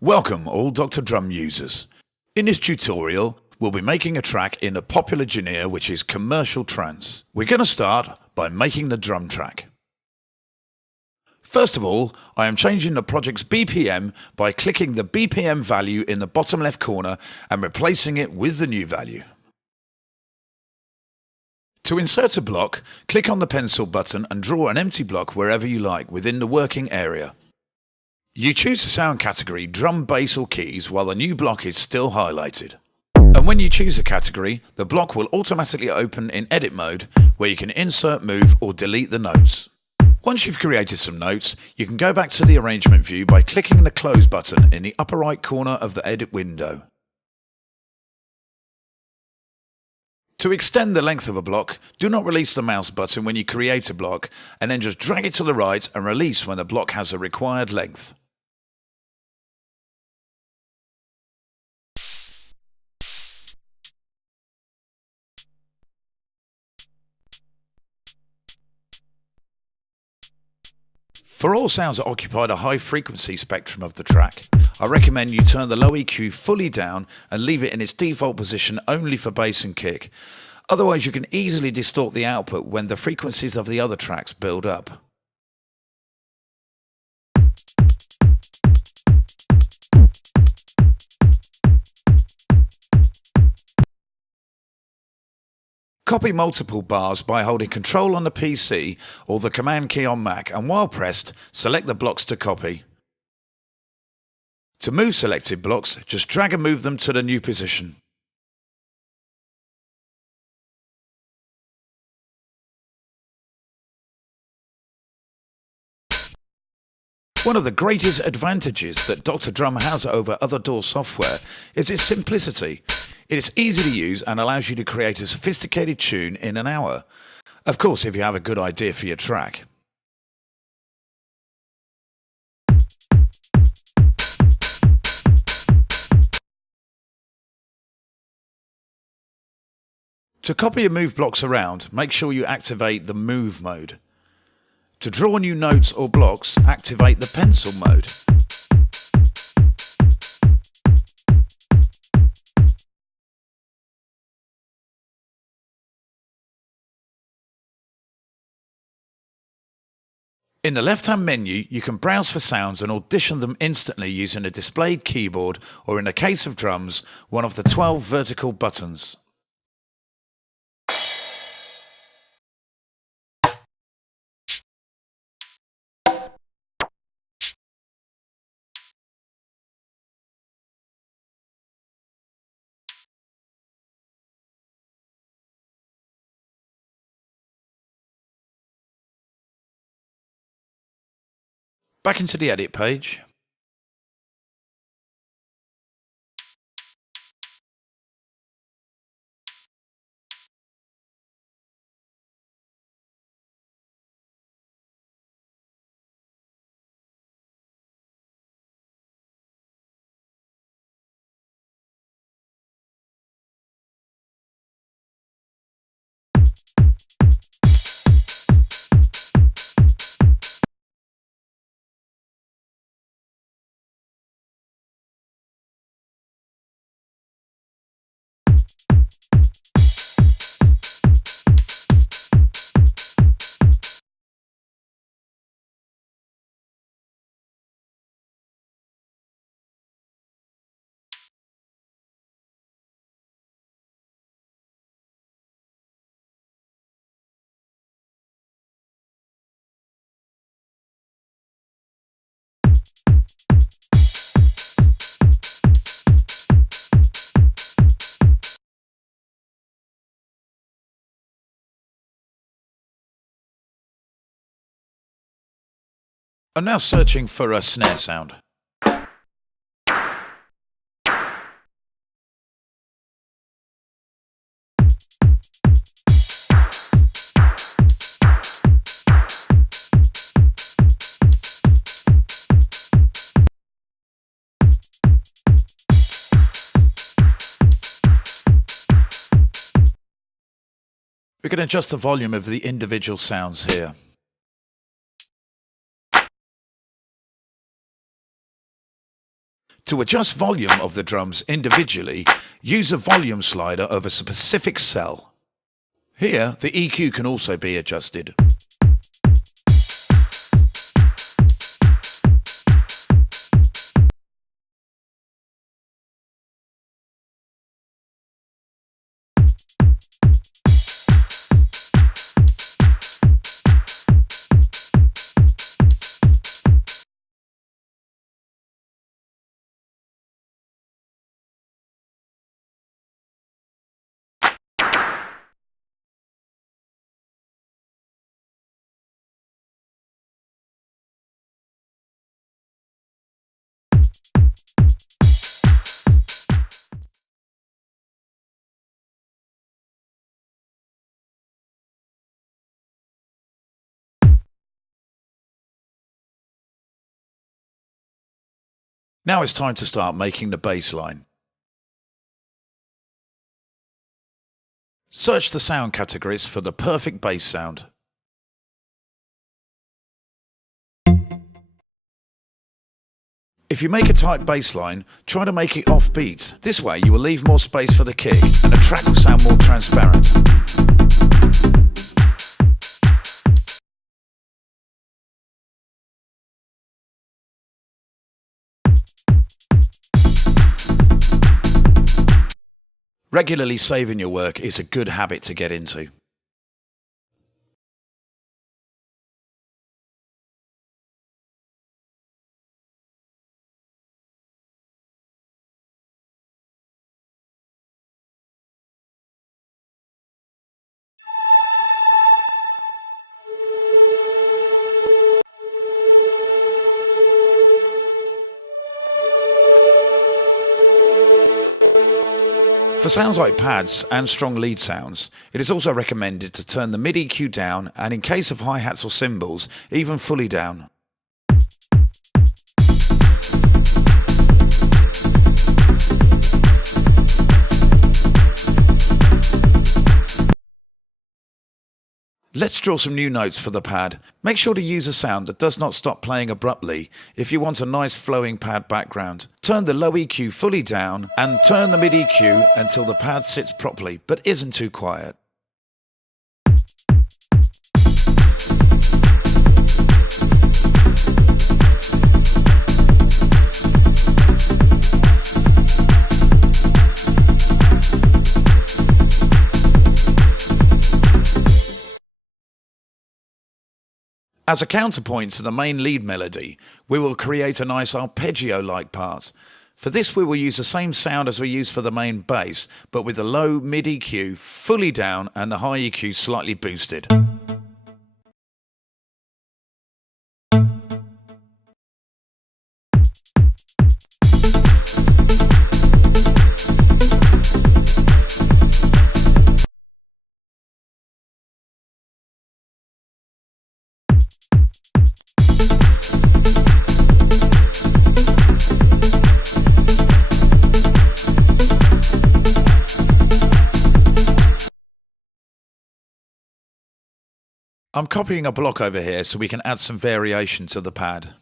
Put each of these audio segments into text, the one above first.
Welcome all Dr. Drum users. In this tutorial, we'll be making a track in a popular genre which is commercial trance. We're going to start by making the drum track. First of all, I am changing the project's BPM by clicking the BPM value in the bottom left corner and replacing it with the new value. To insert a block, click on the pencil button and draw an empty block wherever you like within the working area. You choose the sound category drum, bass or keys while the new block is still highlighted. And when you choose a category, the block will automatically open in edit mode where you can insert, move or delete the notes. Once you've created some notes, you can go back to the arrangement view by clicking the close button in the upper right corner of the edit window. To extend the length of a block, do not release the mouse button when you create a block and then just drag it to the right and release when the block has the required length. For all sounds that occupy the high frequency spectrum of the track, I recommend you turn the low EQ fully down and leave it in its default position only for bass and kick. Otherwise you can easily distort the output when the frequencies of the other tracks build up. Copy multiple bars by holding Control on the PC or the Command key on Mac, and while pressed, select the blocks to copy. To move selected blocks, just drag and move them to the new position. One of the greatest advantages that Dr. Drum has over other DAW software is its simplicity. It is easy to use and allows you to create a sophisticated tune in an hour. Of course, if you have a good idea for your track. To copy and move blocks around, make sure you activate the Move mode. To draw new notes or blocks, activate the Pencil mode. In the left-hand menu, you can browse for sounds and audition them instantly using a displayed keyboard or, in the case of drums, one of the 12 vertical buttons. Back into the edit page. I'm now searching for a snare sound. We can adjust the volume of the individual sounds here. To adjust volume of the drums individually, use a volume slider of a specific cell. Here, the EQ can also be adjusted. Now it's time to start making the bass line. Search the sound categories for the perfect bass sound. If you make a tight bass line, try to make it offbeat. This way you will leave more space for the kick and the track will sound more transparent. Regularly saving your work is a good habit to get into. For sounds like pads and strong lead sounds, it is also recommended to turn the mid-EQ down and in case of hi-hats or cymbals, even fully down. Let's draw some new notes for the pad. Make sure to use a sound that does not stop playing abruptly if you want a nice flowing pad background. Turn the low EQ fully down and turn the mid EQ until the pad sits properly but isn't too quiet. As a counterpoint to the main lead melody, we will create a nice arpeggio-like part. For this we will use the same sound as we use for the main bass, but with the low mid EQ fully down and the high EQ slightly boosted. I'm copying a block over here so we can add some variation to the pad.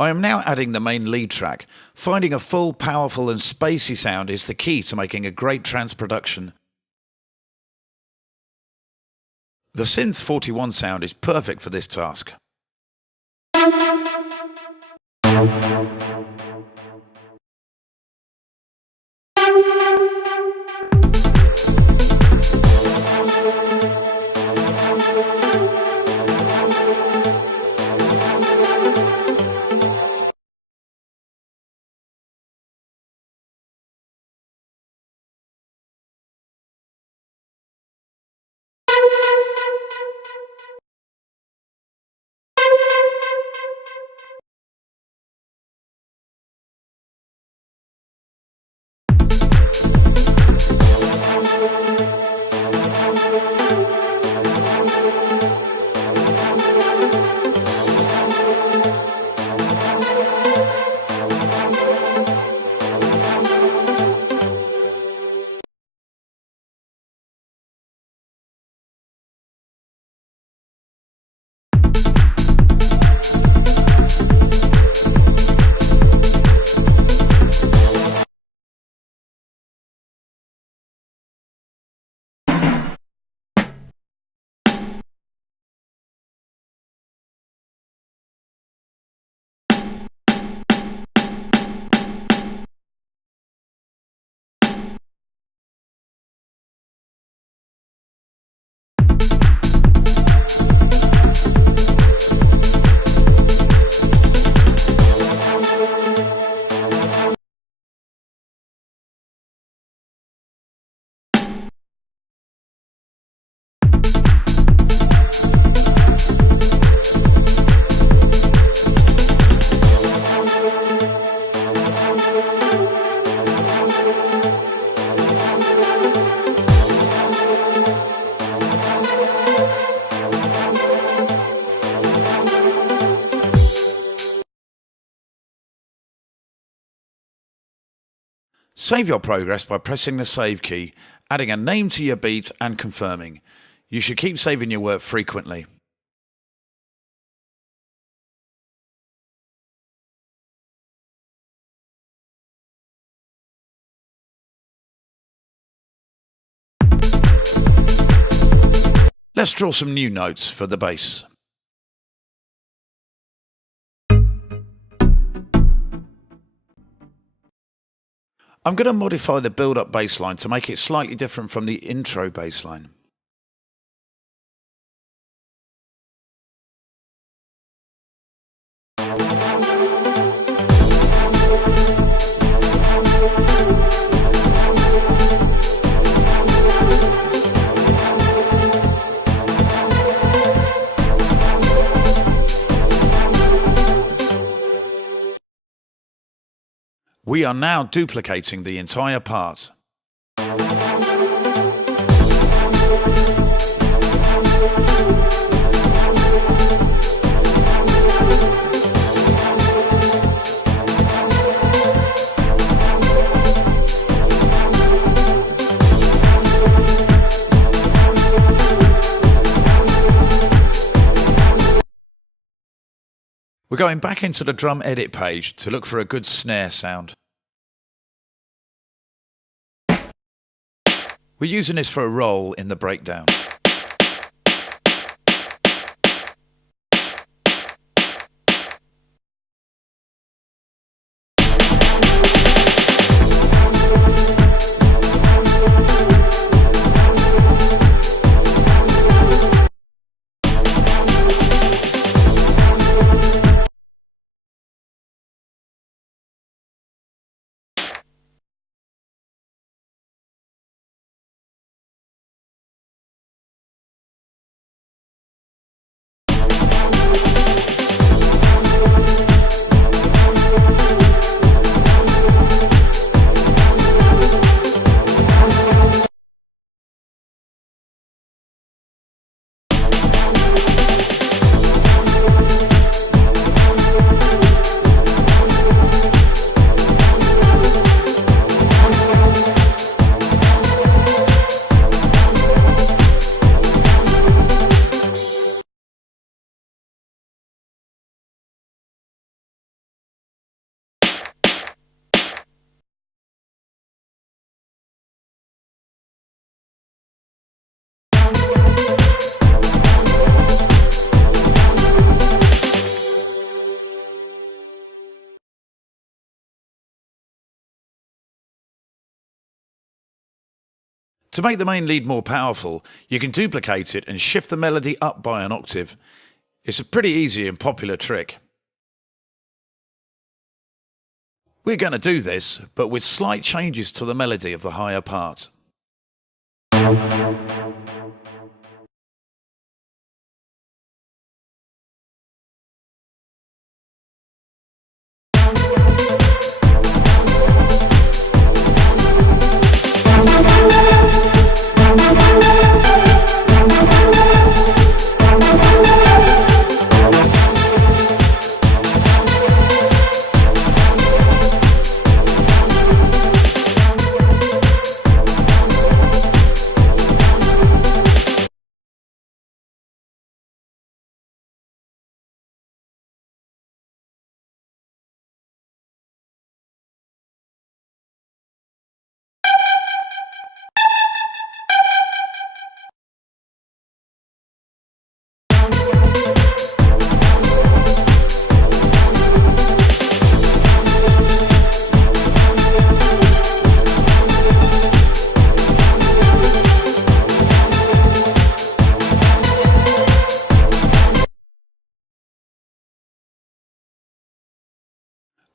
I am now adding the main lead track. Finding a full, powerful and spacey sound is the key to making a great trance production. The Synth 41 sound is perfect for this task. Save your progress by pressing the save key, adding a name to your beat and confirming. You should keep saving your work frequently. Let's draw some new notes for the bass. I'm going to modify the build-up bass line to make it slightly different from the intro bass line. We are now duplicating the entire part. We're going back into the drum edit page to look for a good snare sound. We're using this for a roll in the breakdown. To make the main lead more powerful, you can duplicate it and shift the melody up by an octave. It's a pretty easy and popular trick. We're going to do this, but with slight changes to the melody of the higher part.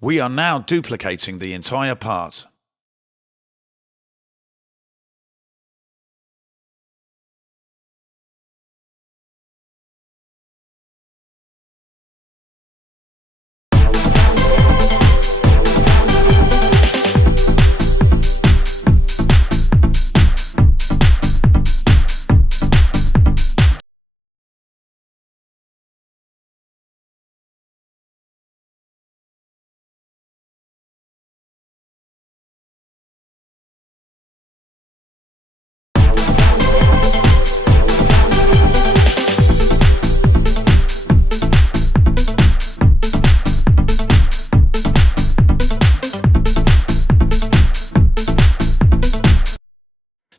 We are now duplicating the entire part.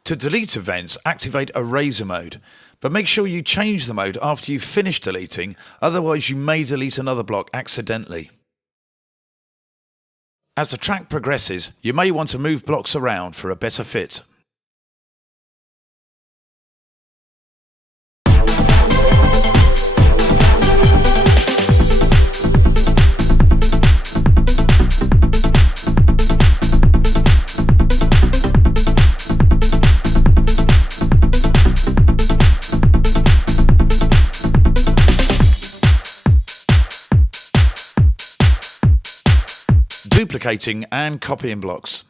To delete events, activate Eraser mode, but make sure you change the mode after you've finished deleting, otherwise you may delete another block accidentally. As the track progresses, you may want to move blocks around for a better fit. Duplicating and copying blocks.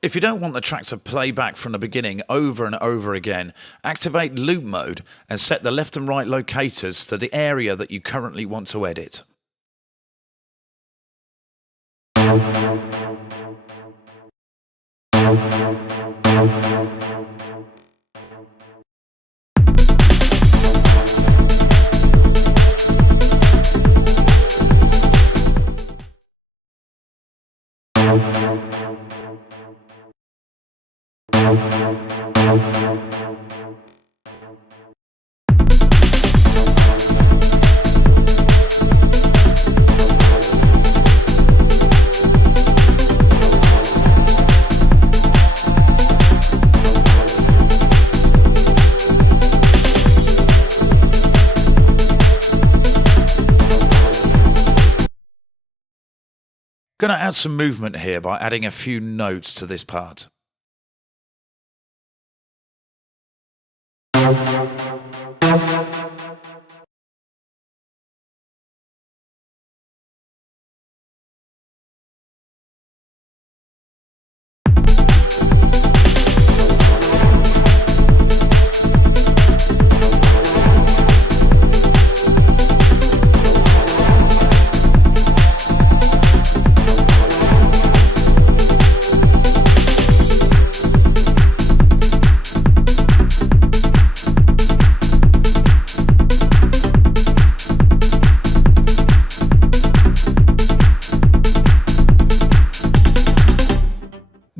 If you don't want the track to play back from the beginning over and over again, activate loop mode and set the left and right locators to the area that you currently want to edit. Going to add some movement here by adding a few notes to this part.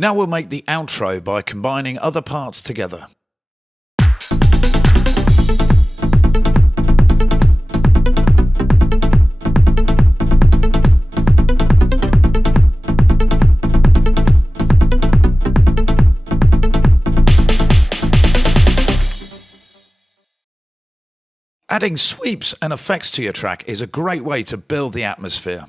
Now we'll make the outro by combining other parts together. Adding sweeps and effects to your track is a great way to build the atmosphere.